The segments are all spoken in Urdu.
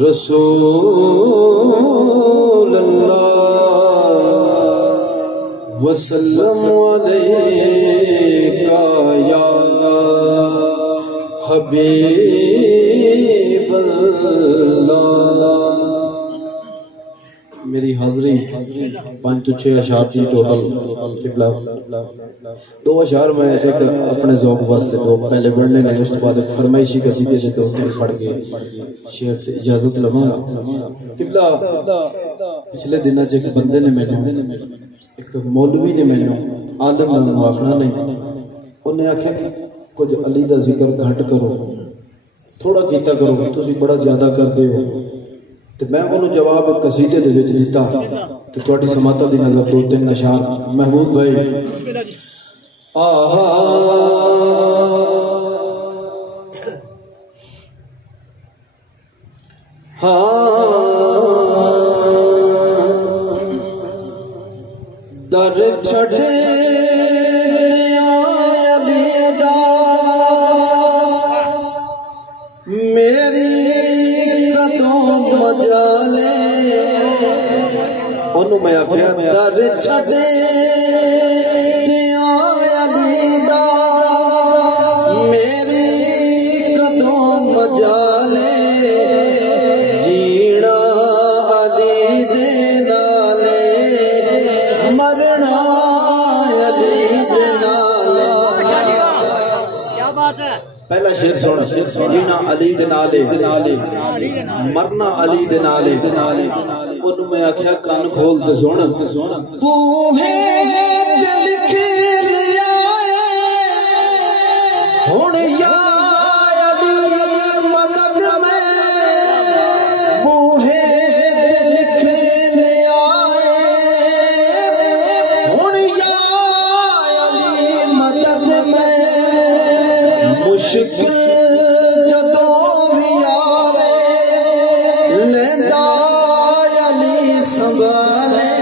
رسول اللہ وسلم علیکہ یا حبیب اللہ۔ میری حاضری 5 تو 6 اشعار تھی ٹوٹل۔ دو اشعار میں ایک اپنے ذوق واسطے دو پہلے پڑھنے نے، اس کے بعد ایک فرمائشی قصیدے سے 2-3 پڑھ کے شیخ سے اجازت لواں گا۔ قبلہ پچھلے دنوں ایک بندے نے مینوں، ایک مولوی نے مینوں، عالم نے آخنا نہیں، انہیں آخیا کہ کچھ علی دا ذکر گھٹ کرو، تھوڑا کیتا کرو، تسی بڑا زیادہ کرتے ہو۔ تو میں انہوں جواب ایک قصیدے دے وچ دیتا، تو تھوڑی سماعت دی نظر 2-3 اشعار محمود بھائی۔ در چھڑے میری قدم مجالے، انہوں میں آخیا در چھڑے میری قدم مجالے، جینا علی دے نالے، مرنا علی دے نالے۔ پہلا شعر سونا، جینا علی دے نالے، مرنا علی دے نالے۔ انہوں میں آکھیا کان کھول تے سونا، تو ہے دل کھل آئے ہن یا علی مدد میں، وہ ہے دل کھل آئے ہن یا علی مدد میں، مشکل جدوں بھی آوے لیندا علی سنبھالے،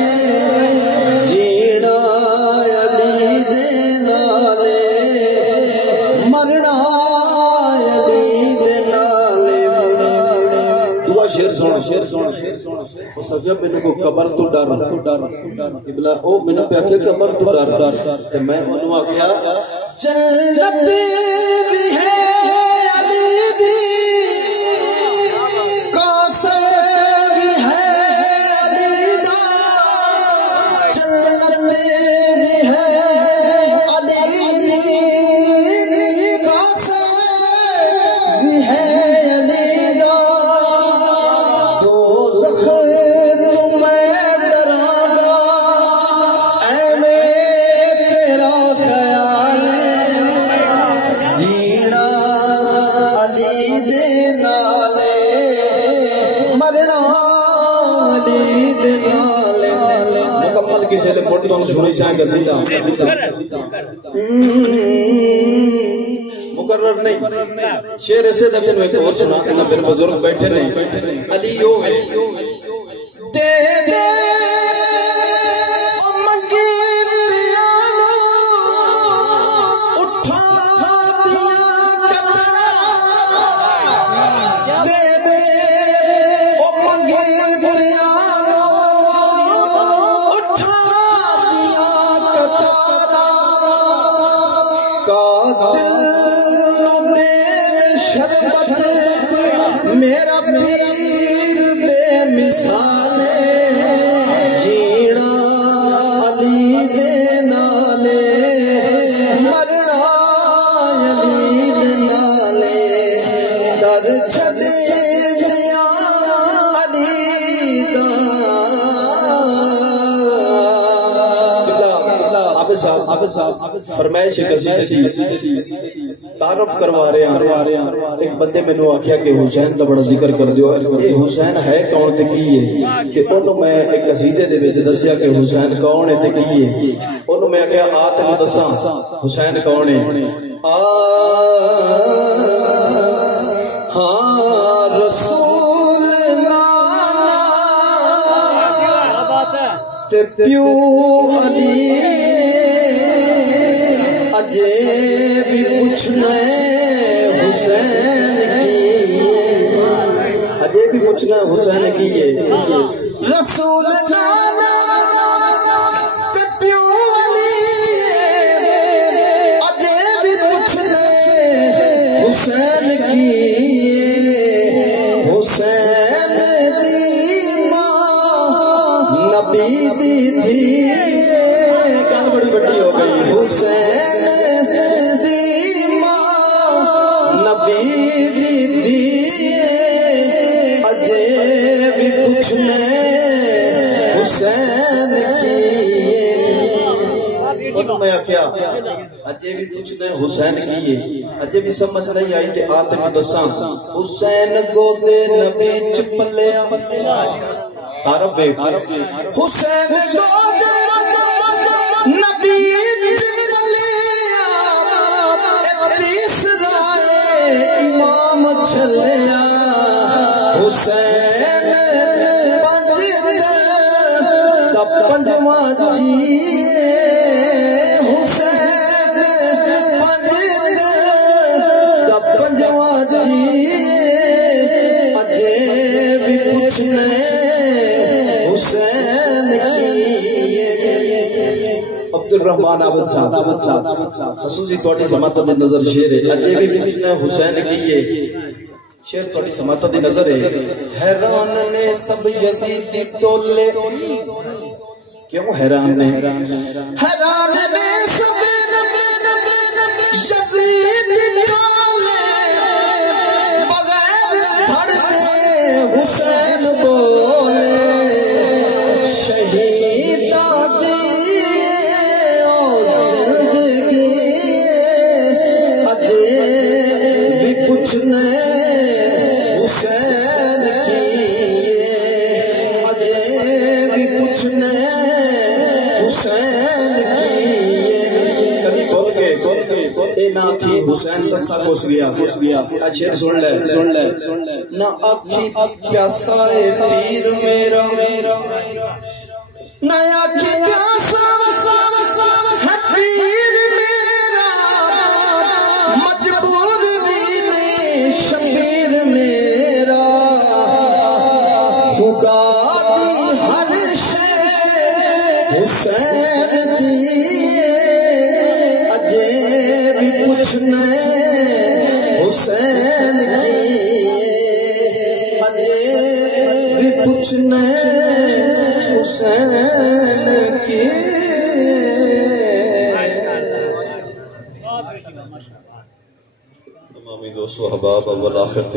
جینا علی دے نالے، مرنا علی دے نالے۔ دعا شعر سونا، وہ سجا مینوں کو قبر تو ڈر، قبلہ او مینوں پہ آکھے قبر تو ڈر، تے میں انہوں آکھیا جنت بھی ہے علی دی، کوثر بھی ہے علی دا، جنت بھی ہے علی دی، کوثر بھی ہے علی دا، دوزخ تو میں ڈراں گا ایویں تیرا خیال ہے، جینا علی دے نالے، مرنا علی دے نالے۔ مکمل کسی لئے فوٹو تو چھوڑی چاہیں گا سیدھا مقرر نہیں، شعر اسے دفن میں ایک اور سنا دینا، پھر بزرگ بیٹھے نہیں۔ علی یو تیرے میرا پیر بے مثال جینا علی دے نالے، مرنا علی دے نالے، در چھڑے دیا علی دا۔ عابد صاحب فرمائش قصیدے تعارف کروا رہے ہیں۔ ایک بندے میں نے آکھیا کہ حسین دا بڑا ذکر کر دیو، اے حسین ہے کون تے کی ہے؟ کہ انہوں میں ایک قصیدے دے وچ دسیا کہ حسین کون ہے تے کی ہے۔ انہوں میں آکھیا آ تینوں دساں حسین کون ہے۔ ہاں رسول نانا تے پیو علی، اج اجے بھی پوچھنا حسین کی، اجے بھی پوچھنا حسین کی رسول حسین کی، حسین دی ماں نبی دی تھی، گل بڑی بڑی ہو گئی، حسین دی ماں نبی دی تھی، اجے بھی پوچھنے حسین کی، انہوں میں کیا اجے بھی پوچھنے حسین کی، اجے بھی سمجھ نہیں آئی کہ آتے کی دساں حسین گودے نبی چپلے عرب حسین گودے نبی چپلے تیسرا امام چلیا، حسین پنجواں جی عبدالرحمان عابد صاحب خصوصی توڑی سماعت دی نظر شیر ہے، اجے بھی پوچھنا حسین کیے، شیر توڑی سماعت دی نظر ہے، حیران نے سب یزیدی ٹولے، کیوں حیران نے حیران نے سب یزیدی ٹولے، بغیر دھڑ دے حسین بولے، شہیدہ دی حسین تسا پوچھ گیا، اچھے سن لے نہ آکھی پیاسا ہے پیر میرا، نہ آکھی پیاسا ہے پیر میرا، مجبور بھی نہیں شبیر میرا، خدا دی ہر شے حسین دی، پوچھنے حسین کی، اجے بھی پوچھنے حسین کی۔ تمامی دوستو احباب اول آخر